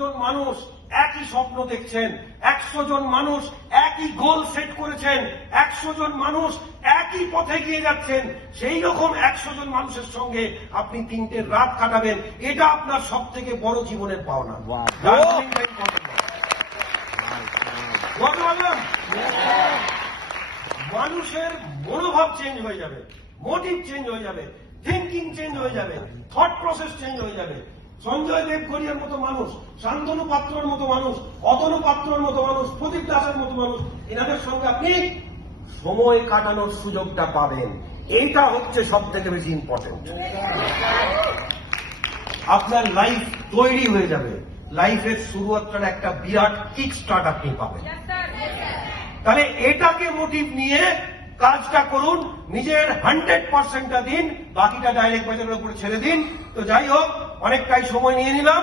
জন মানুষ একই স্বপ্ন দেখছেন, 100 জন মানুষ একই গোল সেট করেছেন, 100 জন মানুষ একই পথে গিয়ে যাচ্ছেন, সেই রকম 100 জন মানুষের সঙ্গে আপনি 3টে রাত কাটাবেন, এটা আপনার সব থেকে বড় জীবনের পাওনা। মানুষের মনোভাব চেঞ্জ হয়ে যাবে, মোটিভ চেঞ্জ হয়ে যাবে, থিঙ্কিং চেঞ্জ হয়ে যাবে, থট প্রসেস চেঞ্জ হয়ে যাবে। সঞ্জয় দেবগড়িয়ার মতো মানুষ, শান্তনু পাত্রর মতো মানুষ, অতনু পাত্রর মতো মানুষ, প্রদীপ দাসের মতো মানুষ, এনাদের সঙ্গে আপনি সময় কাটানোর সুযোগটা পাবেন। এইটা হচ্ছে সব থেকে বেশি ইম্পর্টেন্ট। আপনার লাইফ তৈরি হয়ে যাবে, লাইফের শুরুয়াতটার একটা বিরাট কিক স্টার্ট আপনি পাবেন। তাহলে এটাকে মোটিভ নিয়ে কাজটা করুন, নিজের 100%টা দিন, বাকিটা ডাইরেক্ট বাজারের উপরে ছেড়ে দিন। তো যাই হোক, অনেকটাই সময় নিয়ে নিলাম।